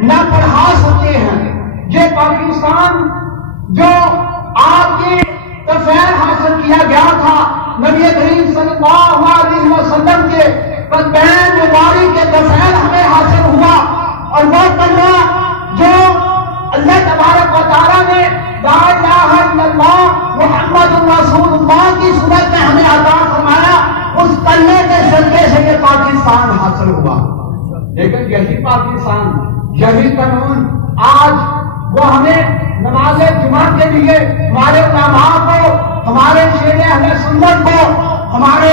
نہ پڑھا سکتے ہیں۔ یہ پاکستان جو آپ کے تفیل حاصل کیا گیا تھا نبی کریم صلی اللہ علیہ وسلم کے قدمین مبارک کے تفیل ہمیں حاصل ہوا، اور وہ کلمہ جو اللہ تبارک و تعالیٰ نے لا الہ الا اللہ محمد رسول اللہ کی صورت میں ہمیں عطا فرمایا، اس کلمے کے صدقے سے یہ پاکستان حاصل ہوا۔ لیکن یہی پاکستان، یہی قانون آج وہ ہمیں نماز جمعہ کے لیے ہمارے علماء کو، ہمارے شیر اہل سنت کو، ہمارے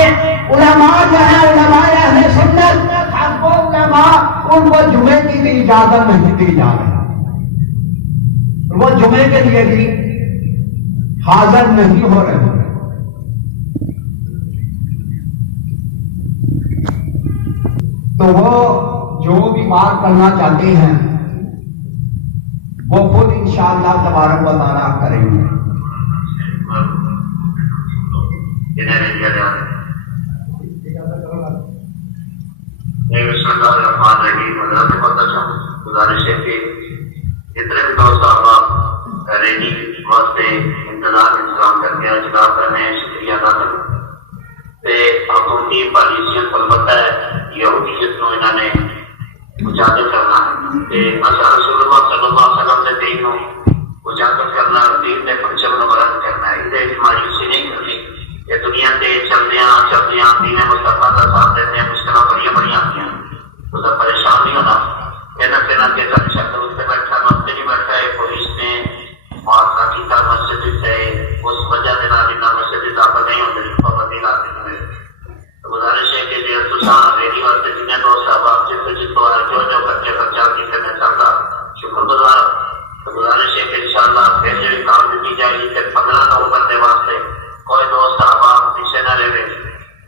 علماء جو ہیں علماء اہل سنت حق و علماء، ان کو جمعے کی بھی اجازت نہیں دی جا رہی، وہ جمعے کے لیے بھی حاضر نہیں ہو رہے۔ تو وہ جو بھی بات کرنا چاہتے ہیں وہ خود انشاءاللہ تبارک و تعالیٰ کریں گے۔ بسم اللہ الرحمن الرحیم۔ حضرت گزارش ہے کہ جتنے بھی دوست آپ ریڈی واسطے انتظام کر کے اجلا کرنے شکریہ ادا کریں تے حکومتی پالیسیاں البتہ یہودیت نو انہوں نے اجاگر کرنا ہے، رسول اللہ صلی اللہ علیہ وسلم نے دین کو اجاگر کرنا، دین کے پرچم کو بلند کرنا ہے، یہ مایوسی نہیں کرنی۔ یہ دنیا سے چلدیاں دین مصطفیٰ کا ساتھ دیتے ہیں، مشکلیں بڑی آتی ہیں، اس کا پریشان نہیں ہونا۔ کہنا کہ کل شکل اس سے بیٹھا مسجد نہیں بیٹھا ہے، پولیس نے محاصرہ کیا مسجد سے، اس وجہ سے مسجد داخل نہیں ہوتے، پابندی لاتے ہوئے۔ گزارش ہے کہ ریڈی واسطے جنہیں دوست احباب جس کو جو بچے پرچار کی کرنے چاہتا شکر گزار۔ گزارش ہے کہ انشاءاللہ پھر جو کام دیتی جائے گی پھر 15 نومبر کے واسطے کوئی دوست احباب پیچھے نہ رہے۔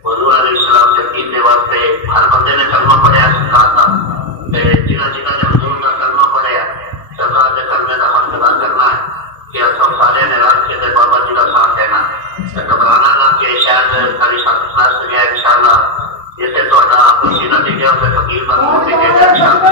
حضور علیہ السلام سے دین کے واسطے ہر بندے نے کلمہ پڑھیا سرکار کا، جنہ نے حضور کا کلمہ پڑھیا سرکار کے کلمے کا حق ادا کرنا ہے کہ سب سارے نے رات کے بابا جی کا ساتھ دینا ہے، گھبرانا نہ کہ شاید کبھی ساتھ گیا انشاءاللہ جیسے تو پسینہ دے گیا اسے فقیر بن دے گا انشاءاللہ۔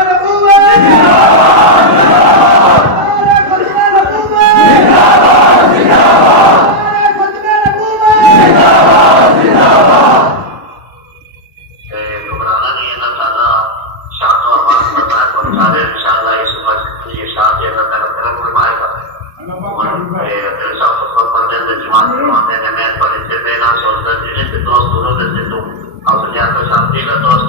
دوست